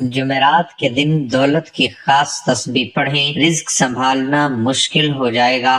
جمعرات کے دن دولت کی خاص تسبیح پڑھیں، رزق سنبھالنا مشکل ہو جائے گا۔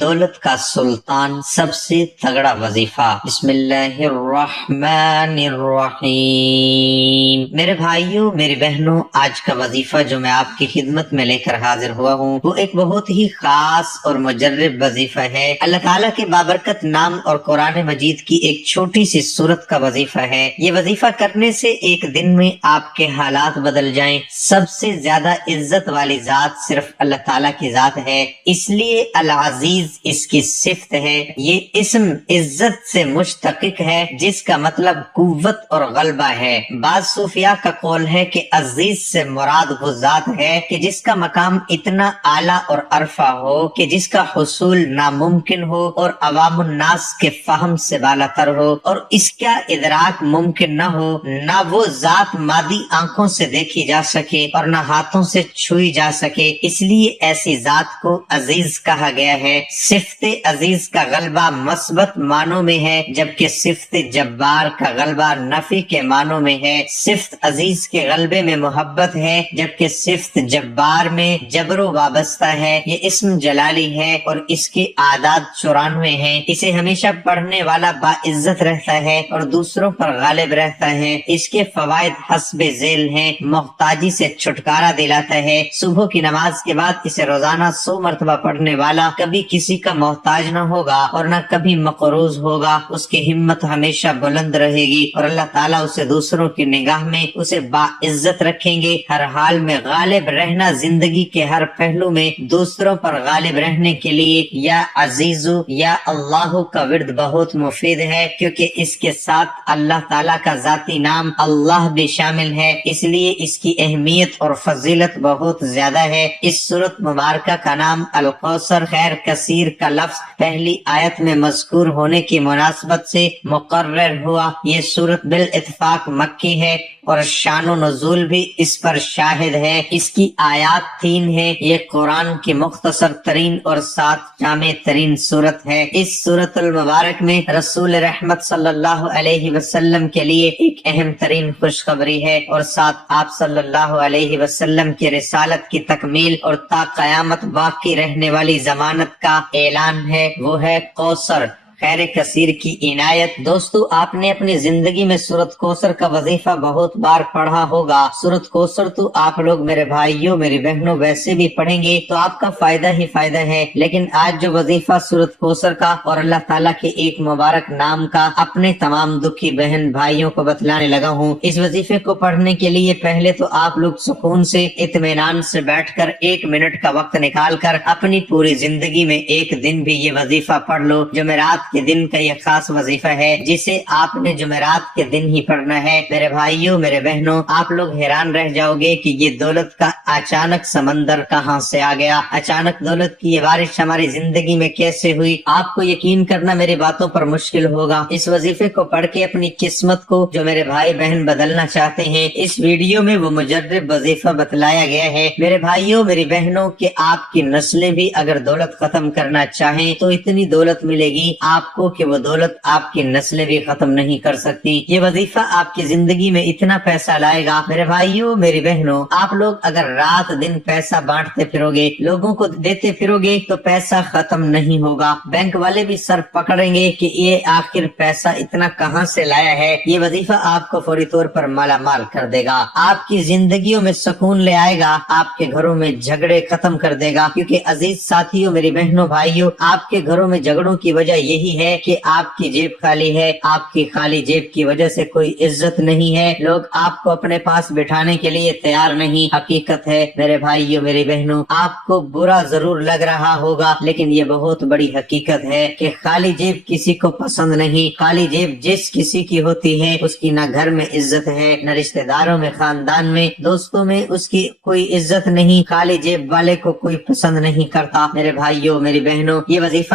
دولت کا سلطان سب سے تگڑا وظیفہ۔ بسم اللہ الرحمن الرحیم۔ میرے بھائیوں، میری بہنوں، آج کا وظیفہ جو میں آپ کی خدمت میں لے کر حاضر ہوا ہوں وہ ایک بہت ہی خاص اور مجرب وظیفہ ہے۔ اللہ تعالیٰ کے بابرکت نام اور قرآن مجید کی ایک چھوٹی سی سورت کا وظیفہ ہے۔ یہ وظیفہ کرنے سے ایک دن میں آپ کے حالات بدل جائیں۔ سب سے زیادہ عزت والی ذات صرف اللہ تعالیٰ کی ذات ہے، اس لیے العزیز اس کی صفت ہے۔ یہ اسم عزت سے مشتقق ہے جس کا مطلب قوت اور غلبہ ہے۔ بعض صوفیاء کا قول ہے کہ عزیز سے مراد وہ ذات ہے کہ جس کا مقام اتنا اعلیٰ اور عرفہ ہو کہ جس کا حصول ناممکن ہو اور عوام الناس کے فہم سے بالا تر ہو، اور اس کا ادراک ممکن نہ ہو۔ نہ وہ ذات مادی آنکھوں سے دیکھی جا سکے اور نہ ہاتھوں سے چھوئی جا سکے، اس لیے ایسی ذات کو عزیز کہا گیا ہے۔ صفت عزیز کا غلبہ مثبت معنوں میں ہے، جبکہ صفت جبار کا غلبہ نفی کے معنوں میں ہے۔ صفت عزیز کے غلبے میں محبت ہے، جبکہ صفت جبار میں جبر و وابستہ ہے۔ یہ اسم جلالی ہے اور اس کے اعداد 94 ہیں۔ اسے ہمیشہ پڑھنے والا باعزت رہتا ہے اور دوسروں پر غالب رہتا ہے۔ اس کے فوائد حسب ذیل ہیں۔ محتاجی سے چھٹکارا دلاتا ہے۔ صبح کی نماز کے بعد اسے روزانہ 100 مرتبہ پڑھنے والا کبھی کسی کا محتاج نہ ہوگا اور نہ کبھی مقروض ہوگا۔ اس کی ہمت ہمیشہ بلند رہے گی اور اللہ تعالیٰ اسے دوسروں کی نگاہ میں اسے باعزت رکھیں گے۔ ہر حال میں غالب رہنا، زندگی کے ہر پہلو میں دوسروں پر غالب رہنے کے لیے یا عزیزو یا اللہ کا ورد بہت مفید ہے، کیونکہ اس کے ساتھ اللہ تعالیٰ کا ذاتی نام اللہ بھی شامل ہے، اس لیے اس کی اہمیت اور فضیلت بہت زیادہ ہے۔ اس سورت مبارکہ کا نام الکوثر خیر کثیر کا لفظ پہلی آیت میں مذکور ہونے کی مناسبت سے مقرر ہوا۔ یہ سورت بالاتفاق مکی ہے اور شان و نزول بھی اس پر شاہد ہے۔ اس کی آیات 3 ہیں۔ یہ قرآن کی مختصر ترین اور ساتھ جامع ترین سورت ہے۔ اس سورت المبارک میں رسول رحمت صلی اللہ علیہ وسلم کے لیے ایک اہم ترین خوشخبری ہے اور ساتھ آپ صلی اللہ علیہ وسلم کی رسالت کی تکمیل اور تا قیامت باقی رہنے والی ضمانت کا اعلان ہے۔ وہ ہے کوثر، خیر کثیر کی عنایت۔ دوستو، آپ نے اپنی زندگی میں سورت کوثر کا وظیفہ بہت بار پڑھا ہوگا۔ سورت کوثر تو آپ لوگ میرے بھائیوں میری بہنوں ویسے بھی پڑھیں گے تو آپ کا فائدہ ہی فائدہ ہے، لیکن آج جو وظیفہ سورت کوثر کا اور اللہ تعالیٰ کے ایک مبارک نام کا اپنے تمام دکھی بہن بھائیوں کو بتلانے لگا ہوں، اس وظیفے کو پڑھنے کے لیے پہلے تو آپ لوگ سکون سے اطمینان سے بیٹھ کر 1 منٹ کا وقت نکال کر اپنی پوری زندگی میں ایک دن بھی یہ وظیفہ پڑھ لو۔ جمعرات کے دن کا یہ خاص وظیفہ ہے جسے آپ نے جمعرات کے دن ہی پڑھنا ہے۔ میرے بھائیوں میرے بہنوں، آپ لوگ حیران رہ جاؤ گے کہ یہ دولت کا اچانک سمندر کہاں سے آ گیا، اچانک دولت کی یہ بارش ہماری زندگی میں کیسے ہوئی۔ آپ کو یقین کرنا میری باتوں پر مشکل ہوگا۔ اس وظیفے کو پڑھ کے اپنی قسمت کو جو میرے بھائی بہن بدلنا چاہتے ہیں، اس ویڈیو میں وہ مجرب وظیفہ بتلایا گیا ہے۔ میرے بھائیوں میری بہنوں، کہ آپ کی نسلیں بھی اگر دولت ختم کرنا چاہیں تو اتنی دولت ملے گی آپ کو کہ وہ دولت آپ کی نسلیں بھی ختم نہیں کر سکتی۔ یہ وظیفہ آپ کی زندگی میں اتنا پیسہ لائے گا میرے بھائیوں میری بہنوں، آپ لوگ اگر رات دن پیسہ بانٹتے پھرو گے، لوگوں کو دیتے پھرو گے تو پیسہ ختم نہیں ہوگا۔ بینک والے بھی سر پکڑیں گے کہ یہ آخر پیسہ اتنا کہاں سے لایا ہے۔ یہ وظیفہ آپ کو فوری طور پر مالا مال کر دے گا، آپ کی زندگیوں میں سکون لے آئے گا، آپ کے گھروں میں جھگڑے ختم کر دے گا۔ کیونکہ عزیز ساتھیوں میری بہنوں بھائیوں، آپ کے گھروں میں جھگڑوں کی وجہ یہی ہے کہ آپ کی جیب خالی ہے۔ آپ کی خالی جیب کی وجہ سے کوئی عزت نہیں ہے، لوگ آپ کو اپنے پاس بٹھانے کے لیے تیار نہیں۔ حقیقت ہے میرے بھائیوں میری بہنوں، آپ کو برا ضرور لگ رہا ہوگا لیکن یہ بہت بڑی حقیقت ہے کہ خالی جیب کسی کو پسند نہیں۔ خالی جیب جس کسی کی ہوتی ہے اس کی نہ گھر میں عزت ہے، نہ رشتہ داروں میں، خاندان میں، دوستوں میں اس کی کوئی عزت نہیں۔ خالی جیب والے کو کوئی پسند نہیں کرتا۔ میرے بھائیوں میری بہنوں، یہ وظیفہ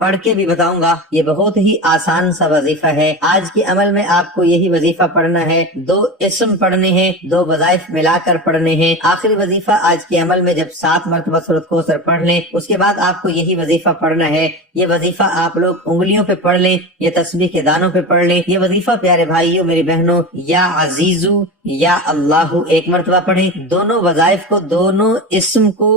پڑھ کے بھی بتاؤں گا۔ یہ بہت ہی آسان سا وظیفہ ہے۔ آج کے عمل میں آپ کو یہی وظیفہ پڑھنا ہے، 2 اسم پڑھنے ہیں، 2 وظائف ملا کر پڑھنے ہیں۔ آخری وظیفہ آج کے عمل میں جب 7 مرتبہ سورۃ کوثر پڑھ لیں اس کے بعد آپ کو یہی وظیفہ پڑھنا ہے۔ یہ وظیفہ آپ لوگ انگلیوں پہ پڑھ لیں، یہ تسبیح کے دانوں پہ پڑھ لیں۔ یہ وظیفہ پیارے بھائیوں میری بہنوں، یا عزیزو یا اللہ ایک مرتبہ پڑھیں۔ دونوں وظائف کو، دونوں اسم کو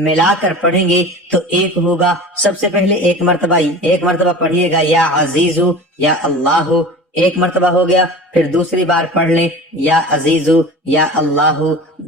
ملا کر پڑھیں گے تو ایک ہوگا۔ سب سے پہلے ایک مرتبہ پڑھیے گا یا عزیزو یا اللہ، ایک مرتبہ ہو گیا۔ پھر دوسری بار پڑھ لیں یا عزیزو یا اللہ،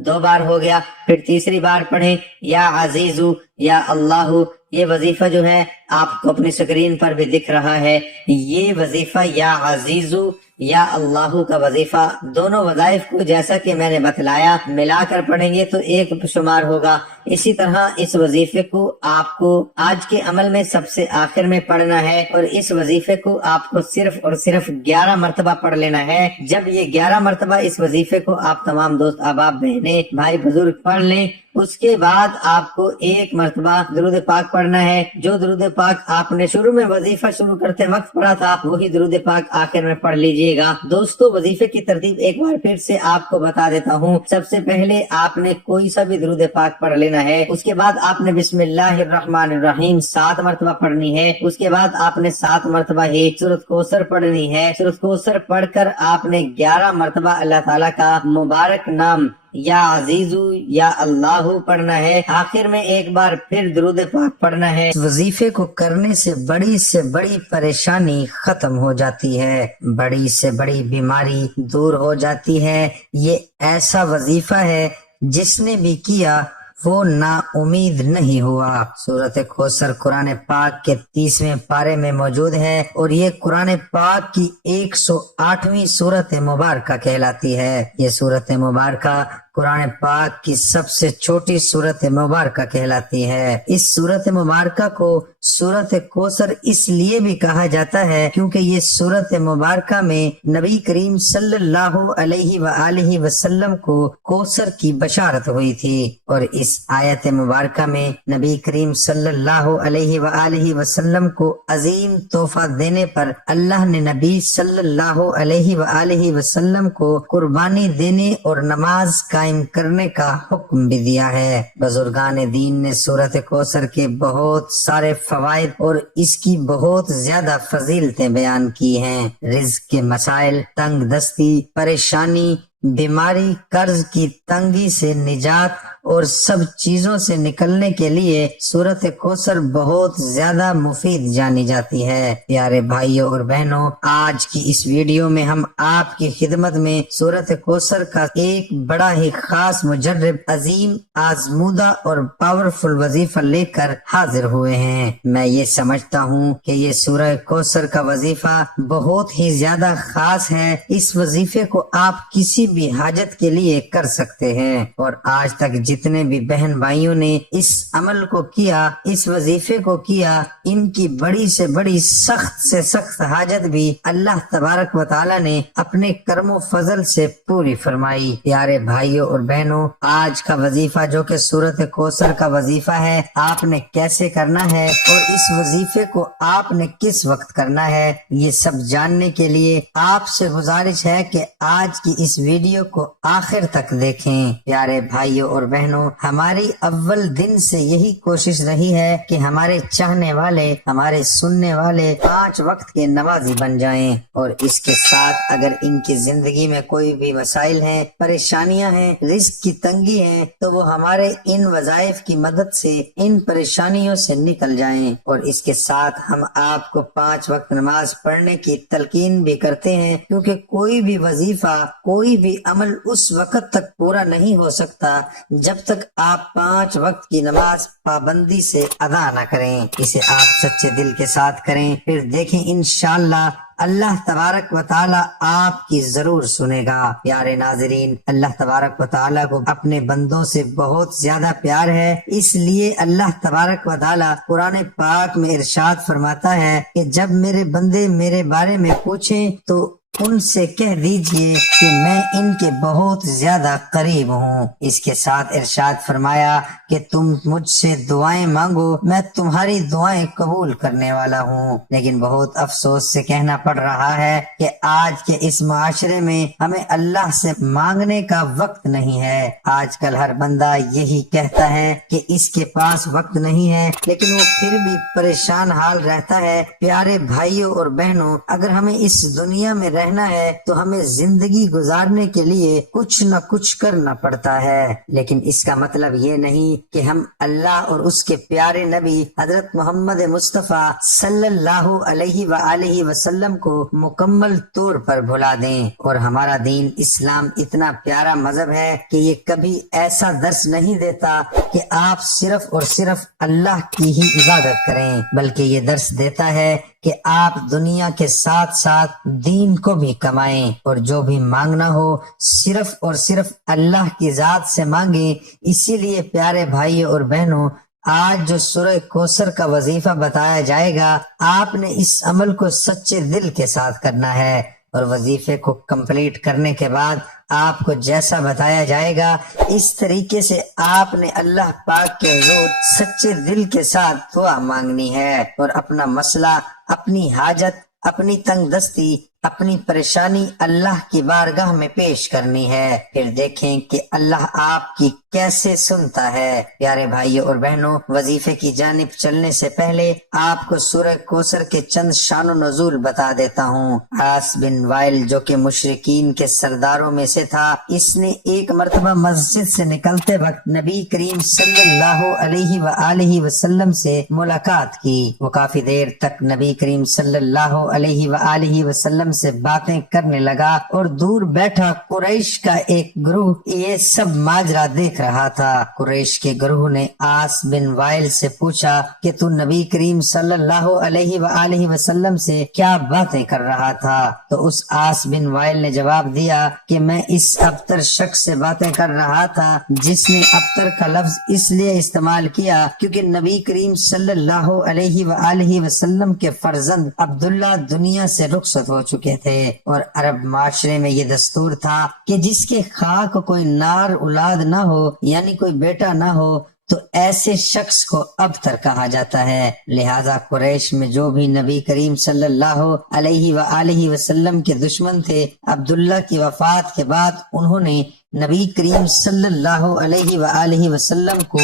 2 بار ہو گیا۔ پھر تیسری بار پڑھیں یا عزیزو یا اللہ۔ یہ وظیفہ جو ہے آپ کو اپنی اسکرین پر بھی دکھ رہا ہے، یہ وظیفہ یا عزیزو یا اللہ کا وظیفہ، دونوں وظائف کو جیسا کہ میں نے بتلایا ملا کر پڑھیں گے تو ایک شمار ہوگا۔ اسی طرح اس وظیفے کو آپ کو آج کے عمل میں سب سے آخر میں پڑھنا ہے، اور اس وظیفے کو آپ کو صرف اور صرف 11 مرتبہ پڑھ لینا ہے۔ جب یہ 11 مرتبہ اس وظیفے کو آپ تمام دوست احباب بہنیں بھائی بزرگ پڑھ لیں، اس کے بعد آپ کو 1 مرتبہ درود پاک پڑھنا ہے۔ جو درود پاک آپ نے شروع میں وظیفہ شروع کرتے وقت پڑھا تھا وہی درود پاک آخر میں پڑھ لیجئے گا۔ دوستو وظیفے کی ترتیب ایک بار پھر سے آپ کو بتا دیتا ہوں۔ سب سے پہلے آپ نے کوئی سا بھی درود پاک پڑھ لینا ہے، اس کے بعد آپ نے بسم اللہ الرحمن الرحیم 7 مرتبہ پڑھنی ہے۔ اس کے بعد آپ نے 7 مرتبہ ہی سورۃ کوثر پڑھنی ہے۔ سورۃ کوثر پڑھ کر آپ نے 11 مرتبہ اللہ تعالیٰ کا مبارک نام یا عزیزو یا اللہ پڑھنا ہے۔ آخر میں ایک بار پھر درود پاک پڑھنا ہے۔ وظیفے کو کرنے سے بڑی پریشانی ختم ہو جاتی ہے، بڑی سے بڑی بیماری دور ہو جاتی ہے۔ یہ ایسا وظیفہ ہے جس نے بھی کیا وہ نا امید نہیں ہوا۔ سورۃ کوثر قرآن پاک کے 30ویں پارے میں موجود ہے، اور یہ قرآن پاک کی 108ویں سورۃ مبارکہ کہلاتی ہے۔ یہ سورۃ مبارکہ قرآن پاک کی سب سے چھوٹی سورۃ مبارکہ کہلاتی ہے۔ اس سورۃ مبارکہ کو سورۃ کوثر اس لیے بھی کہا جاتا ہے کیونکہ یہ سورۃ مبارکہ میں نبی کریم صلی اللہ علیہ وآلہ وسلم کو کوثر کی بشارت ہوئی تھی، اور اس آیت مبارکہ میں نبی کریم صلی اللہ علیہ وآلہ وسلم کو عظیم تحفہ دینے پر اللہ نے نبی صلی اللہ علیہ وآلہ وسلم کو قربانی دینے اور نماز قائم کرنے کا حکم بھی دیا ہے۔ بزرگان دین نے سورۃ کوثر کے بہت سارے فوائد اور اس کی بہت زیادہ فضیلتیں بیان کی ہیں۔ رزق کے مسائل، تنگ دستی، پریشانی، بیماری، قرض کی تنگی سے نجات اور سب چیزوں سے نکلنے کے لیے سورۃ کوثر بہت زیادہ مفید جانی جاتی ہے۔ پیارے بھائیوں اور بہنوں، آج کی اس ویڈیو میں ہم آپ کی خدمت میں سورۃ کوثر کا ایک بڑا ہی خاص مجرب، عظیم، آزمودہ اور پاورفل وظیفہ لے کر حاضر ہوئے ہیں۔ میں یہ سمجھتا ہوں کہ یہ سورہ کوثر کا وظیفہ بہت ہی زیادہ خاص ہے۔ اس وظیفے کو آپ کسی بھی حاجت کے لیے کر سکتے ہیں، اور آج تک جتنے بھی بہن بھائیوں نے اس عمل کو کیا، اس وظیفے کو کیا، ان کی بڑی سے بڑی سخت سے سخت حاجت بھی اللہ تبارک و تعالی نے اپنے کرم و فضل سے پوری فرمائی۔ پیارے بھائیوں اور بہنوں، آج کا وظیفہ جو کہ سورۃ کوثر کا وظیفہ ہے، آپ نے کیسے کرنا ہے اور اس وظیفے کو آپ نے کس وقت کرنا ہے، یہ سب جاننے کے لیے آپ سے گزارش ہے کہ آج کی اس ویڈیو کو آخر تک دیکھیں۔ پیارے بھائیوں اور بہنوں، ہماری اول دن سے یہی کوشش رہی ہے کہ ہمارے چاہنے والے، ہمارے سننے والے 5 وقت کے نمازی بن جائیں، اور اس کے ساتھ اگر ان کی زندگی میں کوئی بھی مسائل ہیں، پریشانیاں ہیں، رزق کی تنگی ہیں، تو وہ ہمارے ان وظائف کی مدد سے ان پریشانیوں سے نکل جائیں۔ اور اس کے ساتھ ہم آپ کو 5 وقت نماز پڑھنے کی تلقین بھی کرتے ہیں، کیونکہ کوئی بھی وظیفہ، کوئی بھی عمل اس وقت تک پورا نہیں ہو سکتا جب تک آپ 5 وقت کی نماز پابندی سے ادا نہ کریں۔ اسے آپ سچے دل کے ساتھ کریں، پھر دیکھیں انشاءاللہ اللہ تبارک و تعالی آپ کی ضرور سنے گا۔ پیارے ناظرین، اللہ تبارک و تعالی کو اپنے بندوں سے بہت زیادہ پیار ہے، اس لیے اللہ تبارک و تعالی قرآن پاک میں ارشاد فرماتا ہے کہ جب میرے بندے میرے بارے میں پوچھیں تو ان سے کہہ دیجئے کہ میں ان کے بہت زیادہ قریب ہوں۔ اس کے ساتھ ارشاد فرمایا کہ تم مجھ سے دعائیں مانگو، میں تمہاری دعائیں قبول کرنے والا ہوں۔ لیکن بہت افسوس سے کہنا پڑ رہا ہے کہ آج کے اس معاشرے میں ہمیں اللہ سے مانگنے کا وقت نہیں ہے۔ آج کل ہر بندہ یہی کہتا ہے کہ اس کے پاس وقت نہیں ہے، لیکن وہ پھر بھی پریشان حال رہتا ہے۔ پیارے بھائیوں اور بہنوں، اگر ہمیں اس دنیا میں رہنا ہے تو ہمیں زندگی گزارنے کے لیے کچھ نہ کچھ کرنا پڑتا ہے، لیکن اس کا مطلب یہ نہیں کہ ہم اللہ اور اس کے پیارے نبی حضرت محمد مصطفیٰ صلی اللہ علیہ وآلہ وسلم کو مکمل طور پر بھلا دیں۔ اور ہمارا دین اسلام اتنا پیارا مذہب ہے کہ یہ کبھی ایسا درس نہیں دیتا کہ آپ صرف اور صرف اللہ کی ہی عبادت کریں، بلکہ یہ درس دیتا ہے کہ آپ دنیا کے ساتھ ساتھ دین کو بھی کمائیں، اور جو بھی مانگنا ہو صرف اور صرف اللہ کی ذات سے مانگیں۔ اسی لیے پیارے بھائیوں اور بہنوں، آج جو سورہ کوثر کا وظیفہ بتایا جائے گا، آپ نے اس عمل کو سچے دل کے ساتھ کرنا ہے، اور وظیفے کو کمپلیٹ کرنے کے بعد آپ کو جیسا بتایا جائے گا اس طریقے سے آپ نے اللہ پاک کے حضور سچے دل کے ساتھ دعا مانگنی ہے، اور اپنا مسئلہ، اپنی حاجت، اپنی تنگ دستی، اپنی پریشانی اللہ کی بارگاہ میں پیش کرنی ہے۔ پھر دیکھیں کہ اللہ آپ کی کیسے سنتا ہے۔ پیارے بھائیوں اور بہنوں، وظیفے کی جانب چلنے سے پہلے آپ کو سورہ کوثر کے چند شان و نزول بتا دیتا ہوں۔ عاص بن وائل جو کہ مشرکین کے سرداروں میں سے تھا، اس نے ایک مرتبہ مسجد سے نکلتے وقت نبی کریم صلی اللہ علیہ وآلہ وسلم سے ملاقات کی۔ وہ کافی دیر تک نبی کریم صلی اللہ علیہ وآلہ وسلم سے باتیں کرنے لگا، اور دور بیٹھا قریش کا ایک گروہ یہ سب ماجرا دیکھ رہا تھا۔ قریش کے گروہ نے عاص بن وائل سے پوچھا کہ تو نبی کریم صلی اللہ علیہ وآلہ وسلم سے کیا باتیں کر رہا تھا؟ تو اس عاص بن وائل نے جواب دیا کہ میں اس ابتر شخص سے باتیں کر رہا تھا جس نے ابتر کا لفظ اس لیے استعمال کیا کیونکہ نبی کریم صلی اللہ علیہ وآلہ وسلم کے فرزند عبداللہ دنیا سے رخصت ہو چکے تھے، اور عرب معاشرے میں یہ دستور تھا کہ جس کے خاک کوئی نار اولاد نہ ہو، یعنی کوئی بیٹا نہ ہو، تو ایسے شخص کو ابتر کہا جاتا ہے۔ لہذا قریش میں جو بھی نبی کریم صلی اللہ علیہ وآلہ وسلم کے دشمن تھے، عبداللہ کی وفات کے بعد انہوں نے نبی کریم صلی اللہ علیہ وآلہ وسلم کو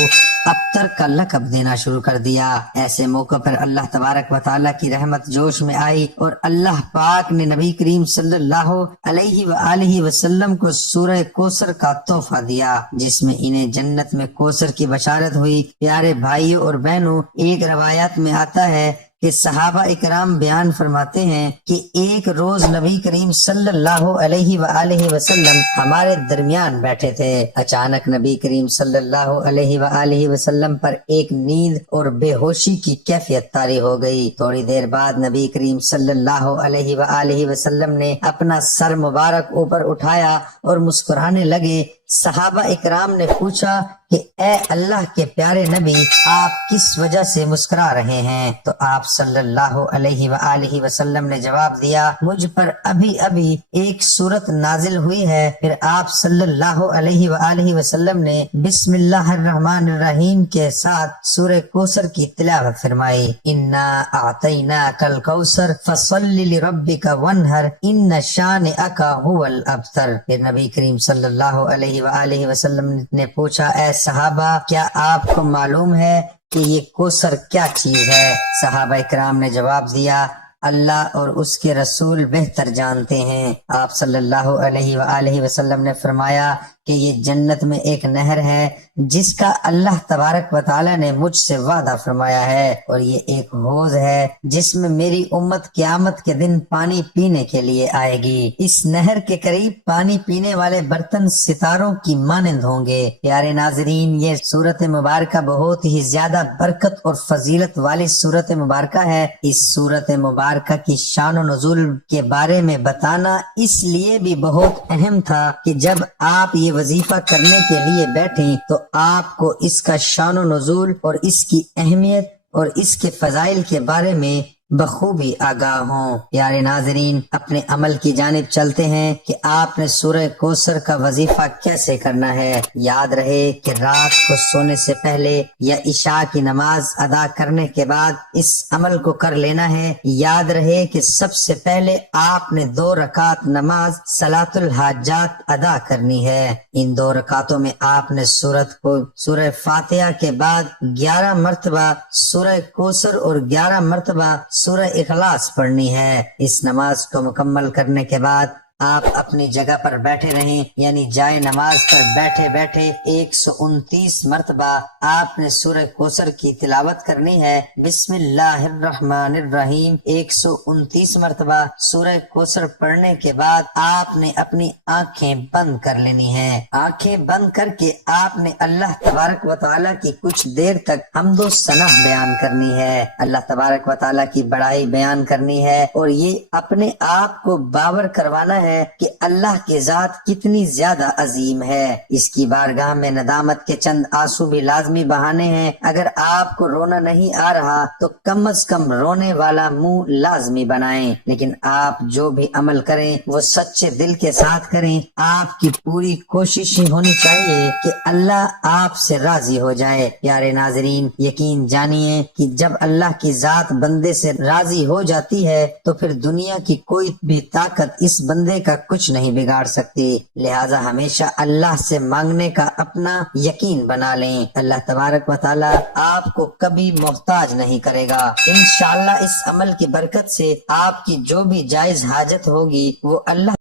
ابتر کا لقب دینا شروع کر دیا۔ ایسے موقع پر اللہ تبارک و تعالیٰ کی رحمت جوش میں آئی، اور اللہ پاک نے نبی کریم صلی اللہ علیہ وآلہ وسلم کو سورہ کوثر کا تحفہ دیا، جس میں انہیں جنت میں کوثر کی بشارت ہوئی۔ پیارے بھائیوں اور بہنوں، ایک روایت میں آتا ہے کہ صحابہ اکرام بیان فرماتے ہیں کہ ایک روز نبی کریم صلی اللہ علیہ وآلہ وسلم ہمارے درمیان بیٹھے تھے۔ اچانک نبی کریم صلی اللہ علیہ وآلہ وسلم پر ایک نیند اور بے ہوشی کی کیفیت طاری ہو گئی۔ تھوڑی دیر بعد نبی کریم صلی اللہ علیہ وآلہ وسلم نے اپنا سر مبارک اوپر اٹھایا اور مسکرانے لگے۔ صحابہ اکرام نے پوچھا کہ اے اللہ کے پیارے نبی، آپ کس وجہ سے مسکرا رہے ہیں؟ تو آپ صلی اللہ علیہ وآلہ وسلم نے جواب دیا، مجھ پر ابھی ابھی ایک سورت نازل ہوئی ہے۔ پھر آپ صلی اللہ علیہ وآلہ وسلم نے بسم اللہ الرحمن الرحیم کے ساتھ سورہ کوثر کی تلاوت فرمائی۔ انا اعطیناک الکوثر فصل لربک وانحر ان شانئک هو الابتر۔ پھر نبی کریم صلی اللہ علیہ وآلہ وسلم نے پوچھا، اے صحابہ، کیا آپ کو معلوم ہے کہ یہ کوثر کیا چیز ہے؟ صحابہ اکرام نے جواب دیا، اللہ اور اس کے رسول بہتر جانتے ہیں۔ آپ صلی اللہ علیہ وآلہ وسلم نے فرمایا کہ یہ جنت میں ایک نہر ہے جس کا اللہ تبارک و تعالی نے مجھ سے وعدہ فرمایا ہے، اور یہ ایک حوض ہے جس میں میری امت قیامت کے دن پانی پینے کے لیے آئے گی۔ اس نہر کے قریب پانی پینے والے برتن ستاروں کی مانند ہوں گے۔ پیارے ناظرین، یہ سورت مبارکہ بہت ہی زیادہ برکت اور فضیلت والی سورت مبارکہ ہے۔ اس سورت مبارکہ کی شان و نزول کے بارے میں بتانا اس لیے بھی بہت اہم تھا کہ جب آپ یہ وظیفہ کرنے کے لیے بیٹھیں تو آپ کو اس کا شان و نزول اور اس کی اہمیت اور اس کے فضائل کے بارے میں بخوبی آگاہ ہوں۔ پیارے ناظرین، اپنے عمل کی جانب چلتے ہیں کہ آپ نے سورہ کوثر کا وظیفہ کیسے کرنا ہے۔ یاد رہے کہ رات کو سونے سے پہلے یا عشاء کی نماز ادا کرنے کے بعد اس عمل کو کر لینا ہے۔ یاد رہے کہ سب سے پہلے آپ نے 2 رکعت نماز صلاۃ الحاجات ادا کرنی ہے۔ ان 2 رکعتوں میں آپ نے سورہ فاتحہ کے بعد 11 مرتبہ سورہ کوثر اور 11 مرتبہ سورہ اخلاص پڑھنی ہے۔ اس نماز کو مکمل کرنے کے بعد آپ اپنی جگہ پر بیٹھے رہیں، یعنی جائے نماز پر بیٹھے بیٹھے 129 مرتبہ آپ نے سورہ کوثر کی تلاوت کرنی ہے۔ بسم اللہ الرحمن الرحیم 129 مرتبہ سورہ کوثر پڑھنے کے بعد آپ نے اپنی آنکھیں بند کر لینی ہیں۔ آنکھیں بند کر کے آپ نے اللہ تبارک و تعالیٰ کی کچھ دیر تک حمد و ثنا بیان کرنی ہے، اللہ تبارک و تعالیٰ کی بڑائی بیان کرنی ہے، اور یہ اپنے آپ کو باور کروانا ہے کہ اللہ کی ذات کتنی زیادہ عظیم ہے۔ اس کی بارگاہ میں ندامت کے چند آنسو بھی لازمی بہانے ہیں۔ اگر آپ کو رونا نہیں آ رہا تو کم از کم رونے والا منہ لازمی بنائیں، لیکن آپ جو بھی عمل کریں وہ سچے دل کے ساتھ کریں۔ آپ کی پوری کوشش یہ ہونی چاہیے کہ اللہ آپ سے راضی ہو جائے۔ پیارے ناظرین، یقین جانیے کہ جب اللہ کی ذات بندے سے راضی ہو جاتی ہے تو پھر دنیا کی کوئی بھی طاقت اس بندے کا کچھ نہیں بگاڑ سکتی۔ لہٰذا ہمیشہ اللہ سے مانگنے کا اپنا یقین بنا لیں، اللہ تبارک و تعالیٰ آپ کو کبھی محتاج نہیں کرے گا۔ انشاءاللہ اس عمل کی برکت سے آپ کی جو بھی جائز حاجت ہوگی وہ اللہ